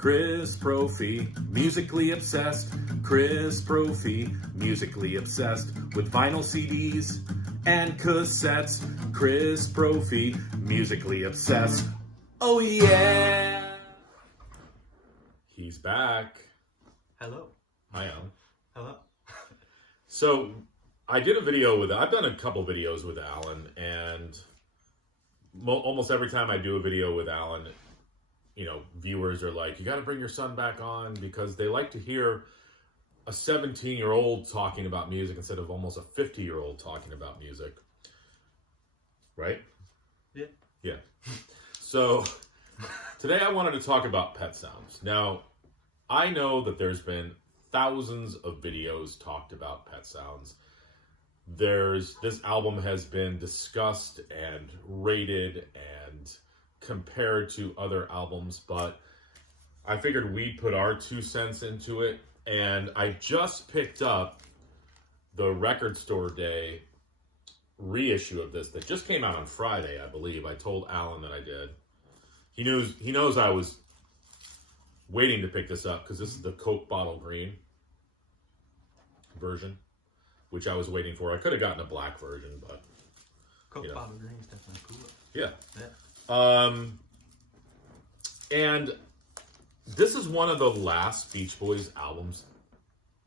Chris Brophy, musically obsessed. Chris Brophy, musically obsessed with vinyl CDs and cassettes. Chris Brophy, musically obsessed. Oh yeah! He's back. Hello. Hi, Alan. Hello. So, I did a video I've done a couple videos with Alan, and almost every time I do a video with Alan, you know, viewers are like, you got to bring your son back on, because they like to hear a 17-year-old talking about music instead of almost a 50-year-old talking about music. Right? Yeah. Yeah. So, today I wanted to talk about Pet Sounds. Now, I know that there's been thousands of videos talked about Pet Sounds. This album has been discussed and rated and compared to other albums, but I figured we'd put our 2 cents into it. And I just picked up the Record Store Day reissue of this that just came out on Friday, I believe. I told Alan that I did. He knows I was waiting to pick this up because this is the Coke Bottle Green version, which I was waiting for. I could have gotten a black version, but Coke Bottle Green is definitely cooler. Yeah. Yeah. And this is one of the last Beach Boys albums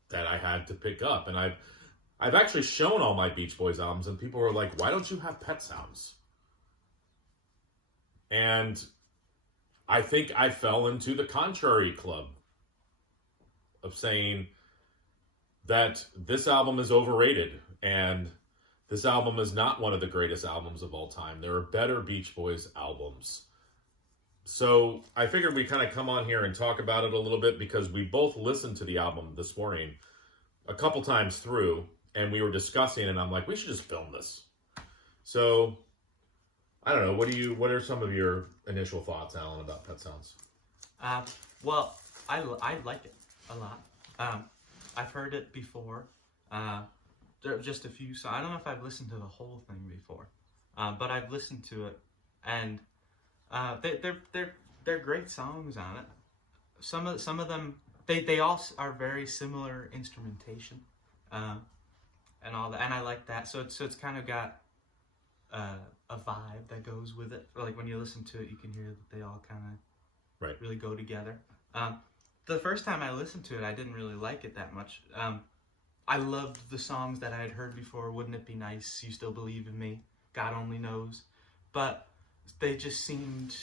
that I had to pick up, and I've actually shown all my Beach Boys albums, and people were like, "Why don't you have Pet Sounds?" And I think I fell into the contrary club of saying that this album is overrated, and this album is not one of the greatest albums of all time. There are better Beach Boys albums. So I figured we'd kind of come on here and talk about it a little bit, because we both listened to the album this morning a couple times through, and we were discussing it, and I'm like, we should just film this. So I don't know. What are some of your initial thoughts, Alan, about Pet Sounds? Well, I like it a lot. I've heard it before. There are just a few songs. I don't know if I've listened to the whole thing before, but I've listened to it, and they're great songs on it. Some of them they all are very similar instrumentation, and all that, and I like that. So it's kind of got a vibe that goes with it. Like when you listen to it, you can hear that they all kind of really go together. The first time I listened to it, I didn't really like it that much. I loved the songs that I had heard before. Wouldn't It Be Nice? You Still Believe in Me? God Only Knows. But they just seemed...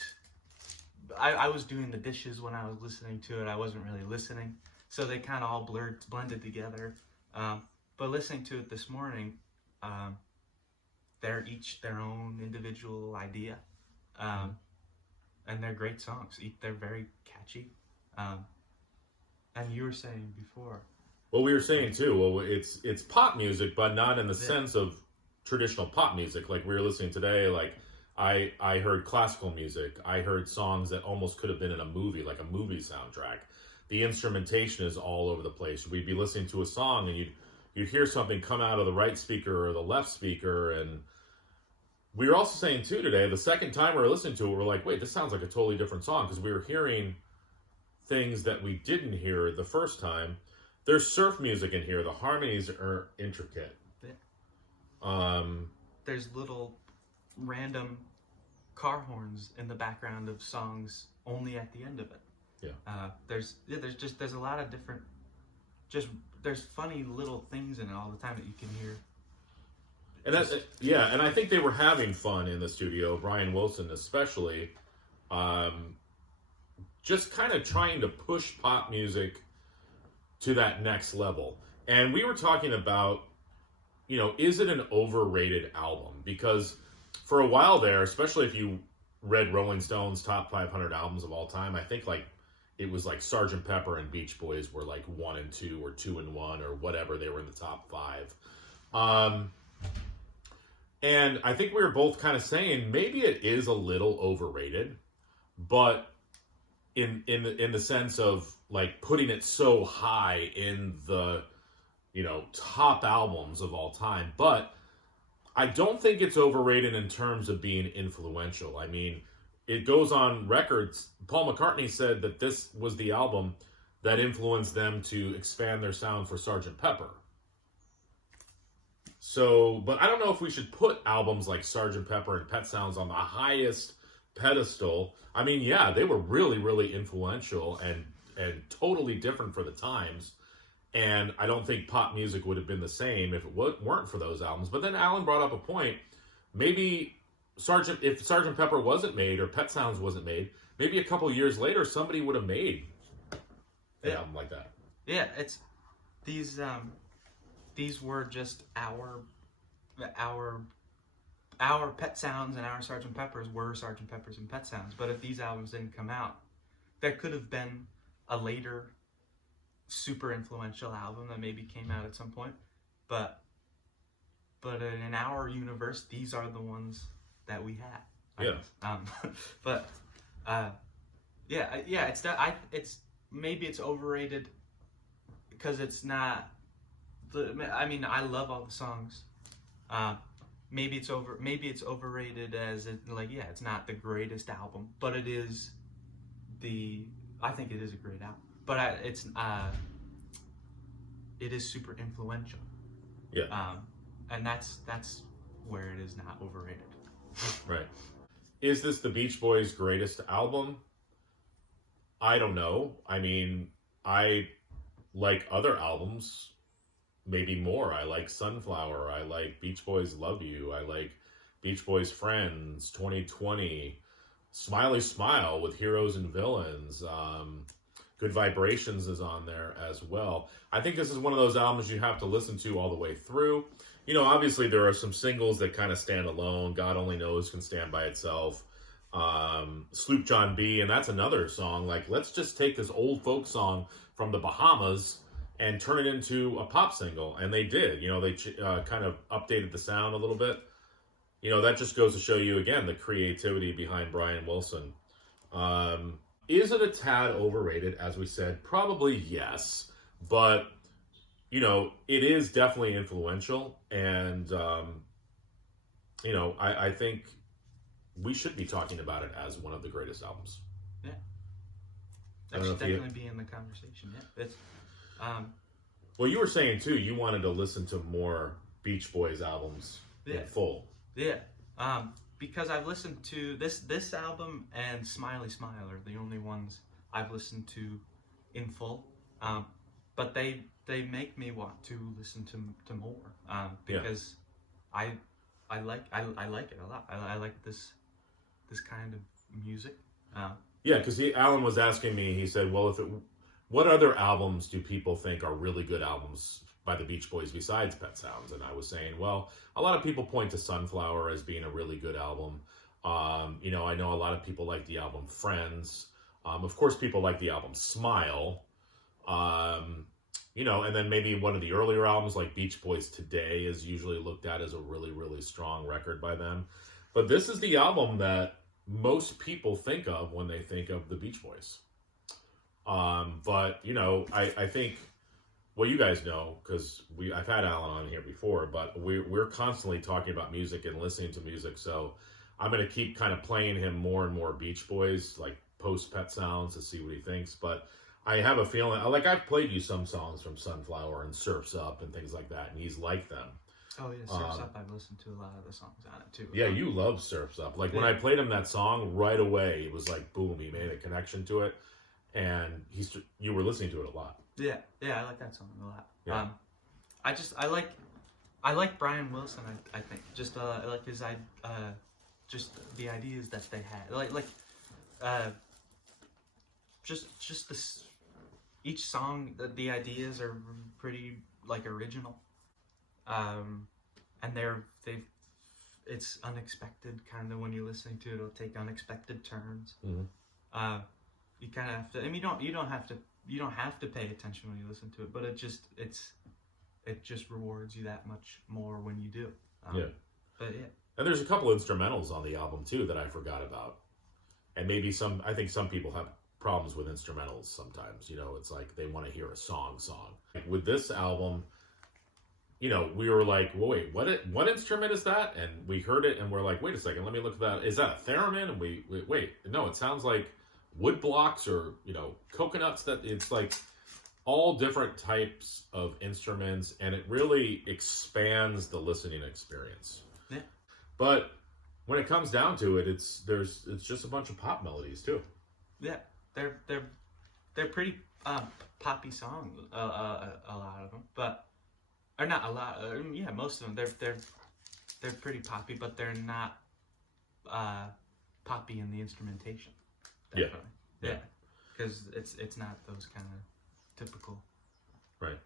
I was doing the dishes when I was listening to it. I wasn't really listening. So they kind of all blended together. But listening to it this morning, they're each their own individual idea. And they're great songs. They're very catchy. And you were saying before... Well, we were saying too, well, it's pop music, but not in the sense of traditional pop music. Like we were listening today, like I heard classical music. I heard songs that almost could have been in a movie, like a movie soundtrack. The instrumentation is all over the place. We'd be listening to a song, and you'd hear something come out of the right speaker or the left speaker. And we were also saying too today, the second time we were listening to it, we're like, wait, this sounds like a totally different song, because we were hearing things that we didn't hear the first time. There's surf music in here. The harmonies are intricate. Yeah. There's little random car horns in the background of songs only at the end of it. Yeah. There's a lot of different, there's funny little things in it all the time that you can hear. And and I think they were having fun in the studio, Brian Wilson especially, just kind of trying to push pop music to that next level. And we were talking about, you know, is it an overrated album? Because for a while there, especially if you read Rolling Stone's top 500 albums of all time, I think like it was like Sgt. Pepper and Beach Boys were like 1 and 2 or 2 and 1 or whatever. They were in the top 5. And I think we were both kind of saying maybe it is a little overrated, but in the sense of like putting it so high in the, you know, top albums of all time. But I don't think it's overrated in terms of being influential. I mean, it goes on records. Paul McCartney said that this was the album that influenced them to expand their sound for Sgt. Pepper. So, but I don't know if we should put albums like Sgt. Pepper and Pet Sounds on the highest pedestal. I mean, yeah, they were really, really influential and totally different for the times. And I don't think pop music would have been the same if it weren't for those albums. But then Alan brought up a point. Maybe if Sgt. Pepper wasn't made or Pet Sounds wasn't made, maybe a couple years later somebody would have made an album like that. Yeah, it's these were just our Pet Sounds and our Sgt. Peppers were Sgt. Peppers and Pet Sounds. But if these albums didn't come out, there could have been a later super influential album that maybe came out at some point. But in our universe, these are the ones that we had. It's maybe it's overrated because it's not. I mean, I love all the songs. Maybe it's overrated as it's not the greatest album, but it is I think it is a great album. But it is super influential. Yeah. And that's where it is not overrated. Right. Is this the Beach Boys' greatest album? I don't know. I mean, I like other albums maybe more. I like Sunflower. I like Beach Boys Love You. I like Beach Boys Friends, 2020, Smiley Smile with Heroes and Villains. Good Vibrations is on there as well. I think this is one of those albums you have to listen to all the way through. You know, obviously there are some singles that kind of stand alone. God Only Knows can stand by itself. Sloop John B, and that's another song. Like, let's just take this old folk song from the Bahamas and turn it into a pop single. And they did. You know, they kind of updated the sound a little bit. You know, that just goes to show you, again, the creativity behind Brian Wilson. Is it a tad overrated? As we said, probably yes. But, you know, it is definitely influential. And, you know, I think we should be talking about it as one of the greatest albums. Yeah. That should definitely be in the conversation. Yeah. It's, well, you were saying, too, you wanted to listen to more Beach Boys albums in full. Yeah. Because I've listened to this album and Smiley Smile are the only ones I've listened to in full. But they make me want to listen to more. Because I like it a lot. I like this kind of music. Yeah, because Alan was asking me, he said, well, what other albums do people think are really good albums by the Beach Boys besides Pet Sounds? And I was saying, well, a lot of people point to Sunflower as being a really good album. You know, I know a lot of people like the album Friends. Of course, people like the album Smile. You know, and then maybe one of the earlier albums like Beach Boys Today is usually looked at as a really, really strong record by them. But this is the album that most people think of when they think of the Beach Boys. But, you know, I think, well, you guys know, because I've had Alan on here before, but we're constantly talking about music and listening to music, so I'm going to keep kind of playing him more and more Beach Boys, like post Pet Sounds, to see what he thinks. But I have a feeling, like, I've played you some songs from Sunflower and Surf's Up and things like that, and he's liked them. Oh, yeah, Surf's Up, I've listened to a lot of the songs on it, too. Yeah, you love Surf's Up. Like, when I played him that song, right away, it was like, boom, he made a connection to it, and you were listening to it a lot. Yeah, I like that song a lot. Yeah. I like Brian Wilson. I think just like his just the ideas that they had. Just this. Each song, the ideas are pretty like original, and it's unexpected kind of when you're listening to it. It'll take unexpected turns. Mm-hmm. You kind of have to. I mean, you don't have to pay attention when you listen to it, but it just rewards you that much more when you do. Yeah. But yeah. And there's a couple instrumentals on the album too that I forgot about. And maybe I think some people have problems with instrumentals sometimes. You know, it's like they want to hear a song. With this album, you know, we were like, well, wait, what instrument is that? And we heard it, and we're like, wait a second, let me look at that. Is that a theremin? And we wait, no, it sounds like wood blocks or, you know, coconuts. That it's like all different types of instruments, and it really expands the listening experience. Yeah. But when it comes down to it, it's just a bunch of pop melodies too. Yeah, they're pretty poppy songs. A lot of them, but or not a lot. Yeah, most of them. They're pretty poppy, but they're not poppy in the instrumentation. Definitely. Yeah, because it's not those kind of typical. Right.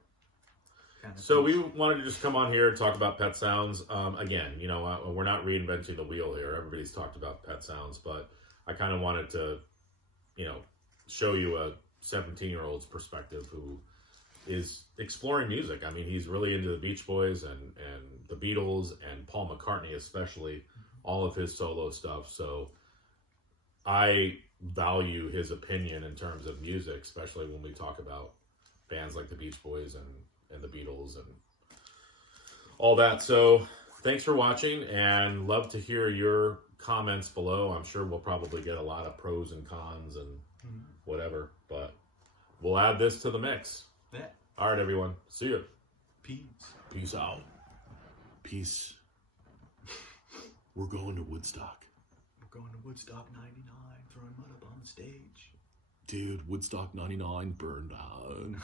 Kind of So things. we wanted to just come on here and talk about Pet Sounds. Again, you know, we're not reinventing the wheel here. Everybody's talked about Pet Sounds, but I kind of wanted to, you know, show you a 17-year-old's perspective who is exploring music. I mean, he's really into the Beach Boys and the Beatles and Paul McCartney, especially all of his solo stuff. So I value his opinion in terms of music, especially when we talk about bands like the Beach Boys and the Beatles and all that. So thanks for watching, and love to hear your comments below. I'm sure we'll probably get a lot of pros and cons and whatever, but we'll add this to the mix. Yeah. All right, everyone. See you. Peace. Peace out. Peace. We're going to Woodstock. We're going to Woodstock '99, throwing mud up on the stage. Dude, Woodstock 99 burned down.